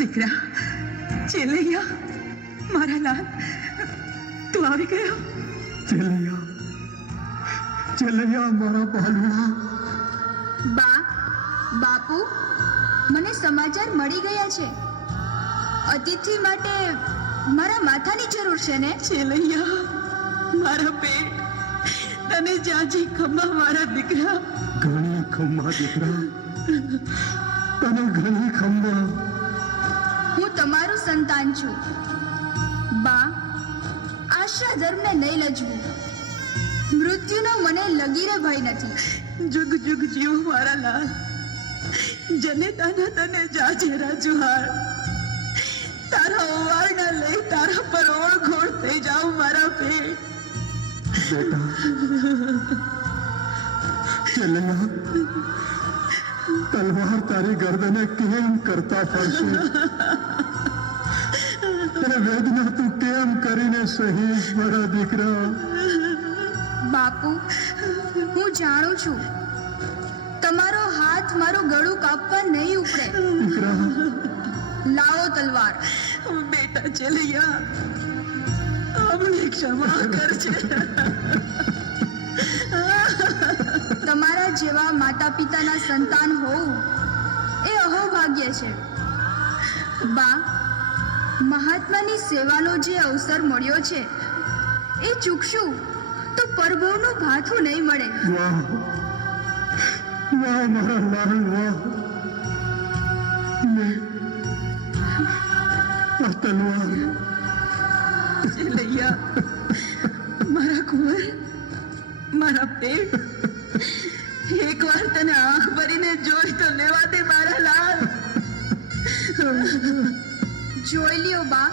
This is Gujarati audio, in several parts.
દીકરા ચેલૈયા, મારા લાલ, તું આવી ગયો? ચેલૈયા, ચેલૈયા, મારા બાલવા. બા, બાપુ, મને સમાચાર મળી ગયા છે. અતિથિ માટે મારા માથાની જરૂર છે ને? ચેલૈયા, મારા પેટ તને જાજી ખમા મારા દીકરા. ઘણી ખમ્મા દીકરા, તને ઘણી ખમ્મા. હું તમારું સંતાન છું. બા, આશા ધર્મને નહીં લજવું. મૃત્યુનો મને લગીરે ભય નથી. જુગ જુગ જીવ મારા લાલ. જનેતાના તને જાજેરા જુહાર. તારા ઓવાળના લઈ તારા પર ઓળઘોળ થઈ જાઉં મારા પેટ. બેટા, ચેલૈયા, તલવાર તારી ગરદને કેમ કરતા ફરશે? એ વેદના તું કેમ કરીને સહીશ મારા દીકરા? બાપુ, હું જાણું છું તમારો હાથ મારું ગળું કાપવા નહીં ઉપડે. દીકરા, લાવો તલવાર. બેટા ચેલૈયા, અમને ક્ષમા કરજે. તમારા જેવા માતા પિતાના સંતાન હોવું એ અહોભાગ્ય છે. બા, મહાત્માની સેવાનો જે અવસર મળ્યો છે એ ચૂકશું તો પરભવનું ભાથું નહીં મળે. વાહ વાહ મારા લાલ, વાહ. લે આ તલવાર. ચેલૈયા, મારા કુંવર, મારા પેટ, એકવાર તને આંખ ભરીને જોઈ તો લેવા દે મારા લાલ. જોઈ લ્યો બા,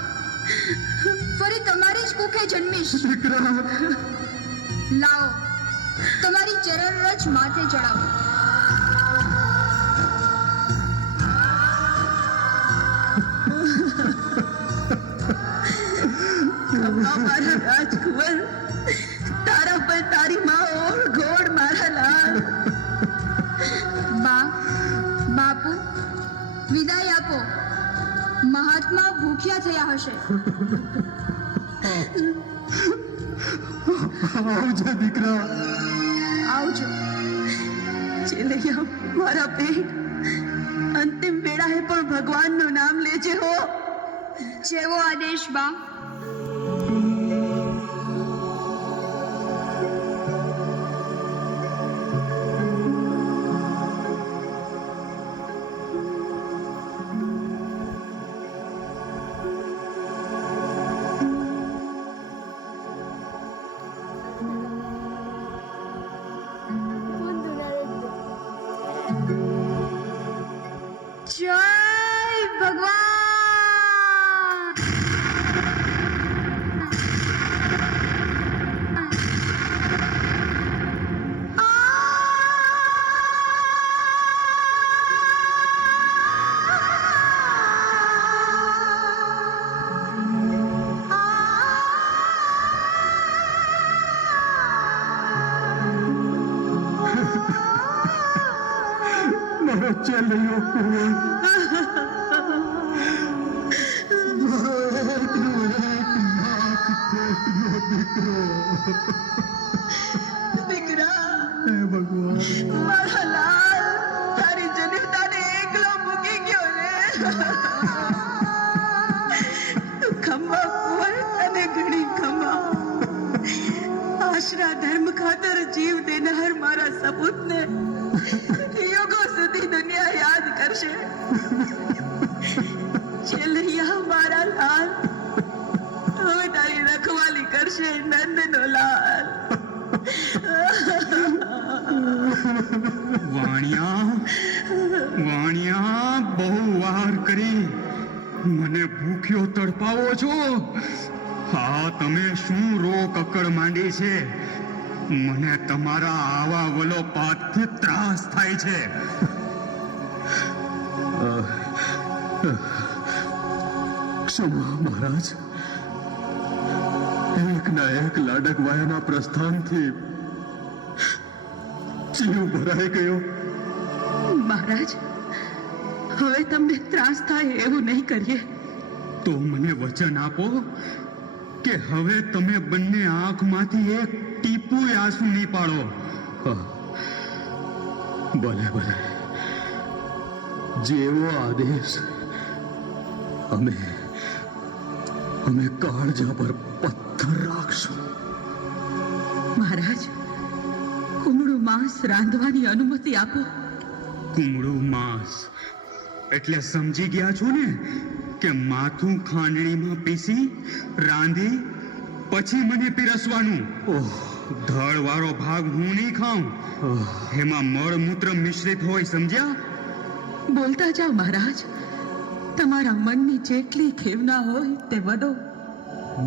ફરી તમારી જ કુખે જન્મીશ. દીકરા, લાવો, તમારી ચરણ રજ માથે ચડાવો. મારા રાજકુંવર, તારા પર તારી માં ઓળ ઘોડ મારા લાલ. બા, બાપુ, વિદાય આપો. મહાત્મા ભૂખ્યા થયા હશે. આવજે દીકરા. આવજો. ચેલૈયા, મારા પેટ, અંતિમ વેળાએ પણ ભગવાનનું નામ લેજે હો. જેવો આદેશ બા. જય ભગવાન. મારો ચેલૈયો કુંવર. દીકરા, હે ભગવાન, મારા લાલ, તારી જનેતાને એકલો મૂકી ગયો રે. તું ખમ્મા કુંવર અને ઘણી ખમ્મા. આશરા ધર્મ ખાતર જીવ દેનાર મારા સપૂતને યુગો સુધી દુનિયા યાદ કરશે. ચેલૈયા, મારા લાલ, હવે તારી રખવાલી કરશે નંદનો લાલ. વાણિયા, વાણિયા, બહુ વાર કરી. મને ભૂખ્યો તડપાવો છો? હા, તમે શું રો કકડ માંડી છે? મને તમારા આવા વલોપાતથી ત્રાસ થાય છે. ક્ષમા મહારાજ. એકના એક લાડકવાયાના પ્રસ્થાનથી જીવ ભરાઈ ગયો. મહારાજ, હવે તમને ત્રાસ થાય એવું નહીં કરીએ. તો મને વચન આપો કે હવે તમે બંને આંખમાંથી એક ટીપું આંસુ નહીં પાડો. ભલે ભલે, જેવો આદેશ. અમે કાળજા પર પથ્થર રાખશું. મહારાજ, કુમળું માંસ રાંધવાની અનુમતિ આપો. કુમળું માંસ એટલે સમજી ગયા છો ને કે માથું ખાંડણીમાં પીસી રાંધી પછી મને પીરસવાનું. ઓહ, ધડ વાળો ભાગ હું નહીં ખાઉં. એમાં મળમૂત્ર મિશ્રિત હોય, સમજ્યા? બોલતા જાઓ મહારાજ. તમારા મનની જેટલી ખેવના હોય તે વધો.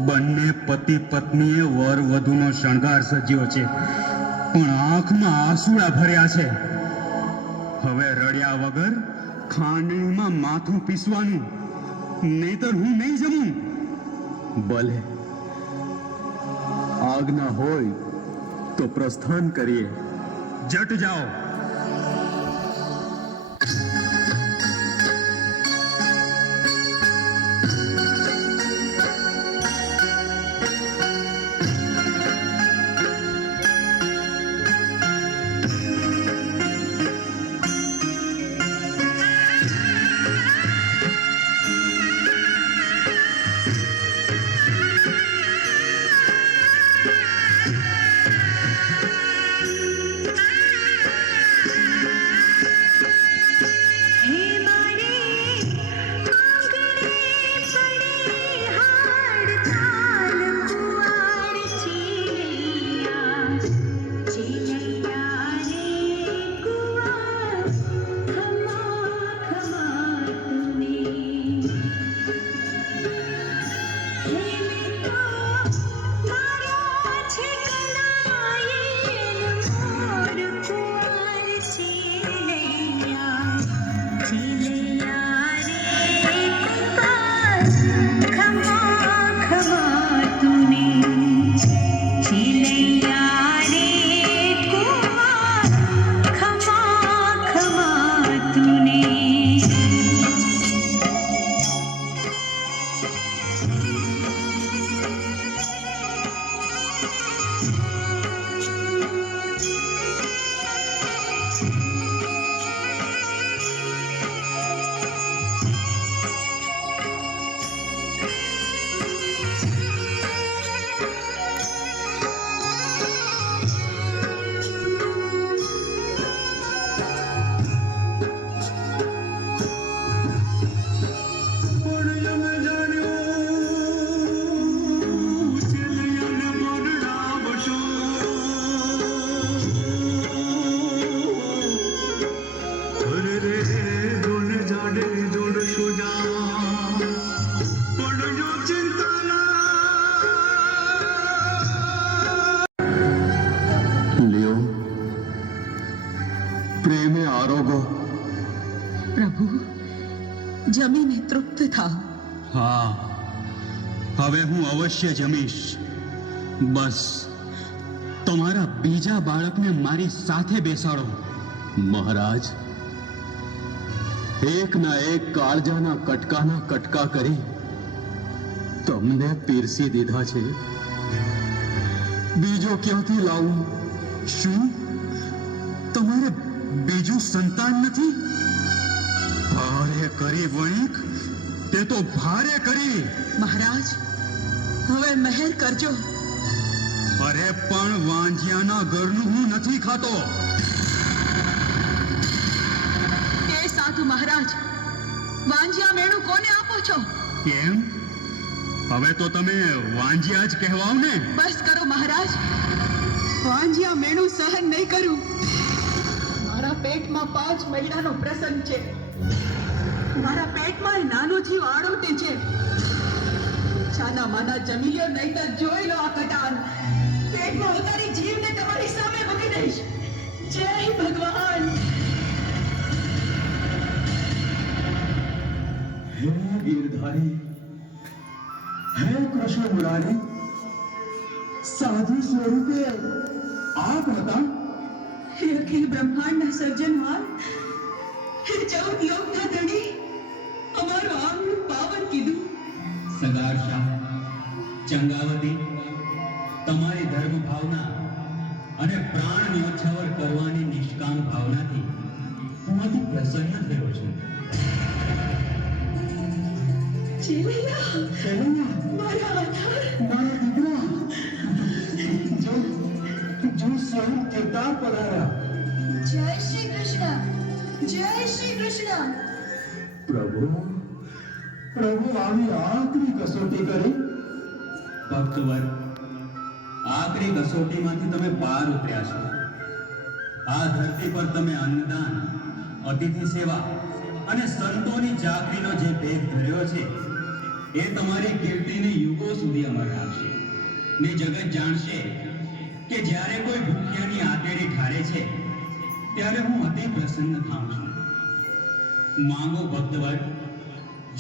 બંને પતિ પત્નીએ વર વધુનો શણગાર સજ્યો છે, પણ આંખમાં આંસુડા ભર્યા છે. હવે રડ્યા વગર ખાંડણીમાં માથું પીસવાનું, નહીતર હું નહીં જમું. ભલે, આજ્ઞા હોય તો પ્રસ્થાન કરીએ. જટ જાઓ. પ્રેમે આરોગો. પ્રભુ, જમીને તૃપ્ત થાઓ. હા, હવે હું અવશ્ય જમીશ. બસ તમારા બીજા બાળકને મારી સાથે બેસાડો. મહારાજ, એકના એક કાળજાના કટકાના કટકા કરી તમને પીરસી દીધા છે. બીજો ક્યાંથી લાવું? શું તમારે બીજું સંતાન નથી? ભારે કરી વણિક, તે તો ભારે કરી. મહારાજ, હવે મહેર કરજો. અરે પણ વાંજિયાના ઘરનું હું નથી ખાતો. એ સાધુ મહારાજ, વાંજિયા મેણું કોને આપો છો? કેમ? હવે તો તમે વાંજિયા જ કહેવાવ ને. બસ કરો મહારાજ. વાંજિયા મેણું સહન નહીં કરું. મારા પેટમાં 5 મહિનાનો પ્રસંગ છે. મારા પેટમાં નાનો જીવ આડોટે છે. છાના માના જમી લ્યો, નહીં તો જોઈ લો આ કટાર. પેટમાં ઉતારી જીવને તમારી સામે મૂકી દઈશ. જય ભગવાન. હે ગીરધારી, હે કૃષ્ણ મુરારી, સાધુ સ્વરૂપે આપ હતા. હે અખિલ બ્રહ્માંડના સર્જનહાર, હે 14 લોકના ધણી, અમારું આંગણું પાવન કીધું. સદાશા, ચંગાવતી, તમારી ધર્મ ભાવના અને પ્રાણ ન્યોછાવર કરવાની નિષ્કામ ભાવનાથી હું અતિ પ્રસન્ન થયો છું. ચેલૈયા, મારા આધાર, મારા દીકરા, જો સ્વયં કેદાર પધાર્યા. જય શ્રી કૃષ્ણ, જય શ્રી કૃષ્ણ. પ્રભુ, પ્રભુ આવી આકરી કસોટી કરી. ભક્તવર, આકરી કસોટીમાંથી તમે પાર ઉતર્યા છો. આ ધરતી પર તમે અન્નદાન, અતિથિ સેવા અને સંતોની ચાકરીનો જે ભેદ ધર્યો છે એ તમારી કીર્તિને યુગો સુધી અમર રાખશે. ને જગત જાણશે કે જ્યારે કોઈ ભૂખ્યાની આતેડી ઠારે છે ત્યારે હું અતિ પ્રસન્ન થાઉં છું. માંગો ભક્તવર,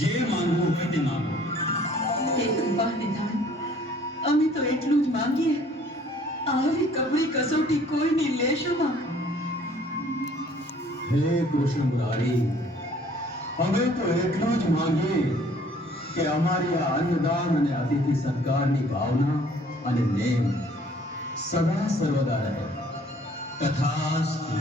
જે માંગવું હોય તે માંગો. હે કૃપા નિધાન, અમે તો એટલું જ માંગીએ. આવી કપડી કસોટી કોઈની લેશોમાં. હે કૃષ્ણ મુરારી, હવે તો એટલું જ માંગીએ કે અમારી આ અન્નદાન અને અતિથિ સત્કારની ભાવના અને નેમ સદા સર્વદા રહે. તથાસ્તુ.